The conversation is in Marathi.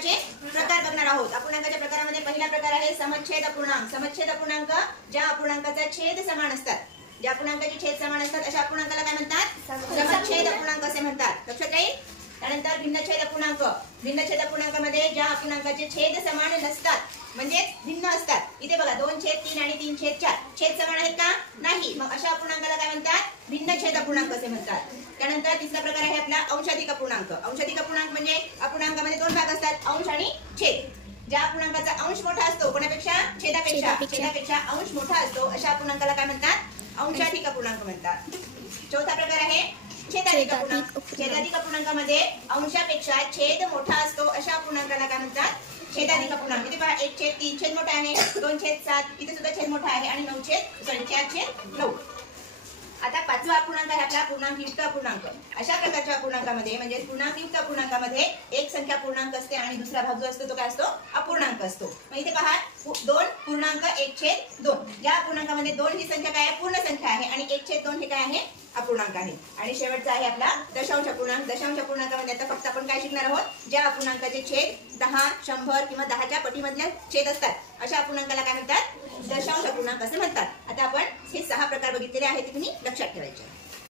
अपूर्णांकाचे प्रकार बघणार आहोत। अपूर्णांकाच्या प्रकारामध्ये पहिला प्रकार आहे समच्छेद अपूर्णांक। समच्छेद अपूर्णांक ज्या अपूर्णांकाचा छेद समान असतात, ज्या अपूर्णांकाचे छेद समान असतात अशा अपूर्णांकाला काय म्हणतात? समच्छेद अपूर्णांक असे म्हणतात। लक्षात राहील। त्यानंतर भिन्नछेद अपूर्णांक। भिन्नछेद अपूर्णांकामध्ये ज्या अपूर्णांकाचे छेद समान नसतात म्हणजे भिन्न असतात, इथे बघा 2/3 आणि 3/4 छेद समान आहेत का? नाही, मग अशा अपूर्णांकाला काय म्हणतात? भिन्नछेद अपूर्णांक असे म्हणतात। त्यानंतर तिसरा प्रकार आहे आपला अंशाधिक अपूर्णांक। अंशाधिक अपूर्णांक म्हणजे अपूर्णांकामध्ये दोन भाग असतात, अंश आणि छेद। ज्या अपूर्णांकाचा अंश मोठा असतो कोणापेक्षा? छेदापेक्षा अंश मोठा असतो अशा अपूर्णांकाला काय म्हणतात? अंशाधिक अपूर्णांक म्हणतात। चौथा प्रकार आहे छेदाधिक अपूर्णांक। छेदाधिक अपूर्णांकामध्ये अंशापेक्षा छेद मोठा असतो अशा अपूर्णांकाला काय म्हणतात? छेदाधिक अपूर्णांक। इथे पहा 1/3 छेद मोठा आहे, 2/7 इथे सुद्धा छेद मोठा आहे आणि 4/9। आता पाचवा अपूर्णांक आहे आपला पूर्णांकयुक्त अपूर्णांक। अशा प्रकारच्या अपूर्णांकामध्ये म्हणजे पूर्णांकयुक्त अपूर्णांकामध्ये एक संख्या पूर्णांक असते आणि दुसरा भाग जो असतो तो काय असतो? अपूर्णांक असतो। मग इथे पहा 2.1/2। ज्या अपूर्णांकामध्ये 2 ही संख्या काय आहे? पूर्ण संख्या आहे आणि 1/2 हे काय आहे? अपूर्णांक आहे। आणि शेवटचा आहे आपला दशांश अपूर्णांक। दशांश अपूर्णांकामध्ये आता फक्त आपण काय शिकणार आहोत? ज्या अपूर्णांकाचे छेद 10, 100 किंवा 10च्या पटीमधल्या छेद असतात अशा अपूर्णांकाला काय म्हणतात? दशांश अपूर्णांक असे म्हणतात। आता आपण हे 6 प्रकार बघितलेले आहेत, ते तुम्ही लक्षात ठेवायचे।